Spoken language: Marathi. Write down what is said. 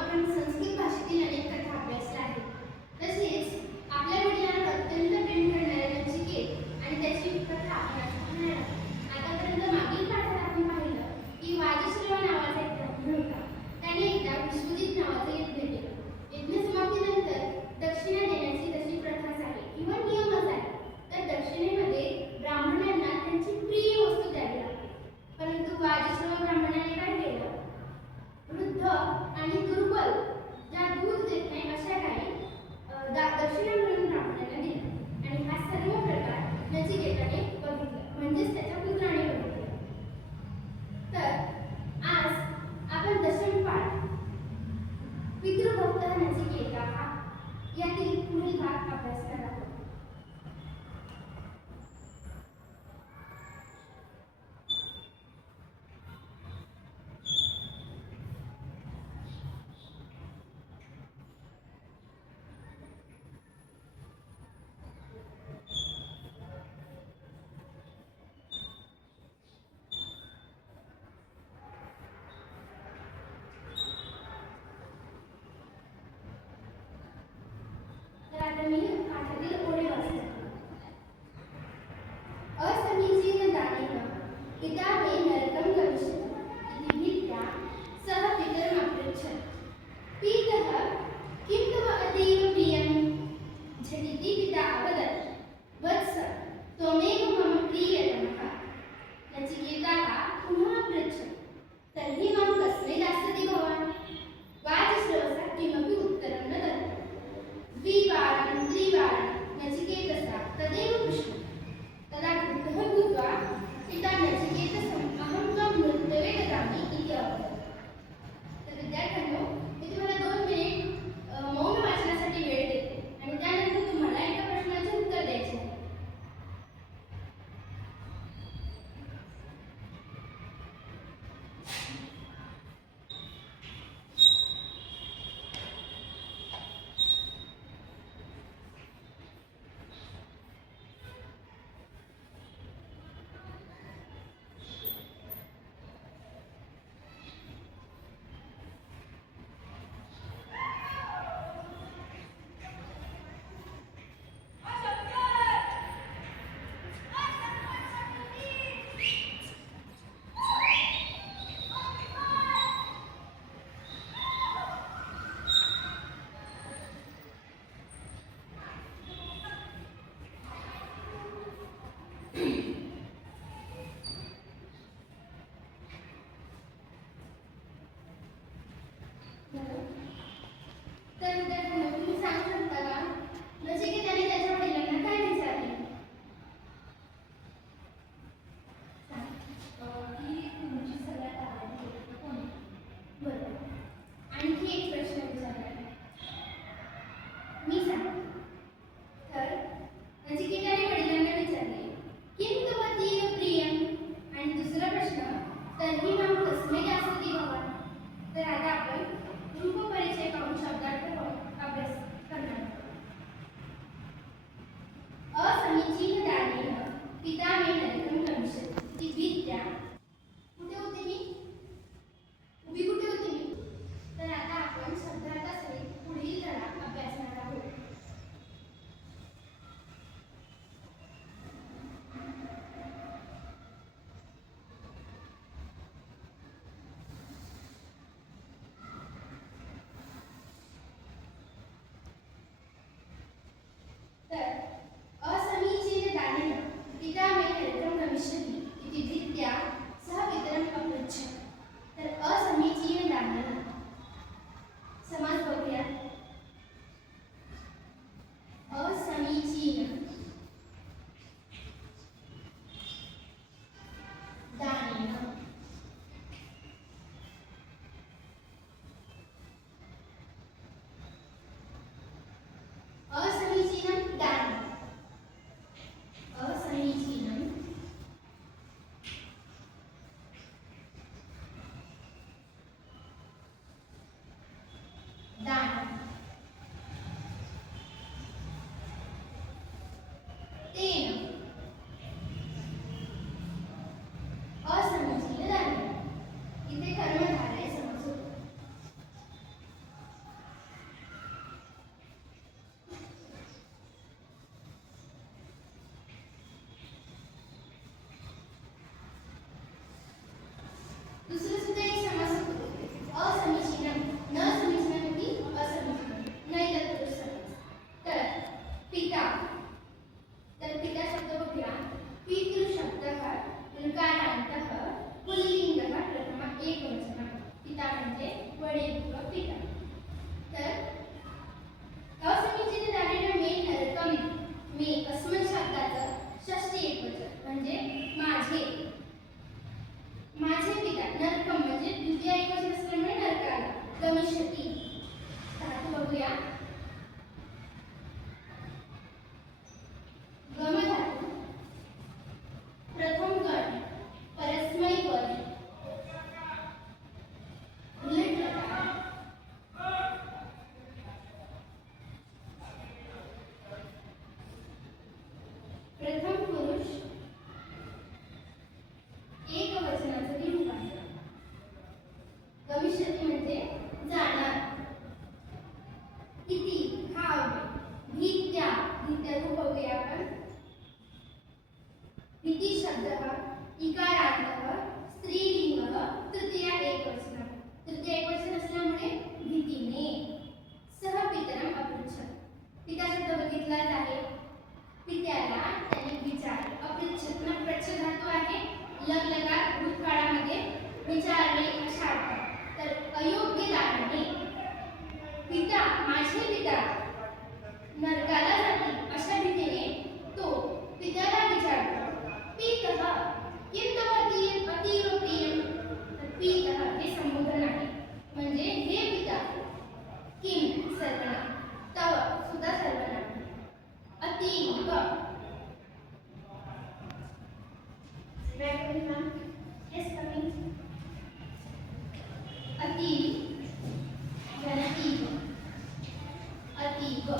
आपण संस्कृत भाषेतील अनेक कथा अभ्यासल्या आहेत. तसेच आपल्या वडिलांना अत्यंत प्रेम करणाऱ्या नचिकेत आणि त्याची कथा आपण आज पाहणार आहोत. आतापर्यंत मागील पाठात आपण पाहिलं की वाजश्रव नावाचा एक ब्राह्मण होता. त्याने एकदा विश्वजित नावाचे यज्ञ केलं. यज्ञ समाप्तीनंतर दक्षिणा देण्याची तशी प्रथाच आहे किंवा नियमच आहे. तर दक्षिणेमध्ये ब्राह्मणांना त्यांची प्रिय वस्तू द्यावी लागते. परंतु वाजश्रव ब्राह्मणाने काय केलं? वृद्ध आणि दुर्बल ज्या दूध देत नाही अशा काही दक्षिणा म्हणून ब्राह्मणांना दिल्या. आणि हा सर्व प्रकार नचिकेताने बघितला, म्हणजेच त्याच्या पुत्राने बघितला. तर आज आपण दशम पाठ पितृभक्त नचिकेता हा यातील पुढील भाग अभ्यासणार आहोत. आता मी पाठातील ओळी वाचते. असमीचीन दानेन पिता मे नरकं गमिष्यति इति भीत्या सः पितरमपृच्छत् पितः किं तव अतीव प्रियं? झटिति पिता अवदत् वत्स त्वमेव मम प्रियतमः. नचिकेताः पुनः पृच्छत् तर्हि मां कस्मै दास्यति भवान्? वाजश्रवसः किमपि उत्तरं न दत्तं. द्विवारं त्रिवारं नचिकेतसा तदेव पृष्टं. तदा क्रुद्धः भूत्वा पिता नचिकेतसम् अहं त्वां मृत्यवे ददामि इति अवदत्. तर विद्यार्थ्यांनो, मी तुम्हाला 2 मिनिट मौन वाचनासाठी वेळ देते आणि त्यानंतर तुम्हाला एका प्रश्नाचे उत्तर द्यायचे आहे. तर विद्यार्थ्यांनो, तुम्ही सांगू शकता का नचिकेताने त्याच्या वडिलांना काय विचारले? की तुमची सगळ्यात आवडती व्यक्ती कोण? बरोबर. आणखी एक प्रश्न विचारला मी सांगते. तर नचिकेताने वडिलांना विचारले किं तव अतीव प्रियं? आणि दुसरा प्रश्न तर्हि मां कस्मै दास्यति भवान्? तर आता आपण गमिष्यति म्हणजे जाणार. इति हा अव्यय. भीत्या भीत्या रूप बघूया आपण. भीती शब्द इकारांत स्त्रीलिंग तृतीया एकवचन. तृतीया एकवचन असल्यामुळे भीतीने. सह पितरम अपृच्छत. पिता शब्द बघितलाच आहे. पित्याला त्यांनी विचारले. अपृच्छत ना प्रच्छ धातू आहे. लग लकार भूतकाळामध्ये विचारले अशा अर्थात. तर अयोग्य दानाने पिता माझे पिता नरकाला जातील अशा भीतीने तो पित्याला विचारतो. पितः किं तव अतीव प्रियं. पितः हे संबोधन आहे म्हणजे हे पिता. किं सर्वनाम. तव सुद्धा सर्वनाम. अतीव yes coming. अतीव घनतीव अतीव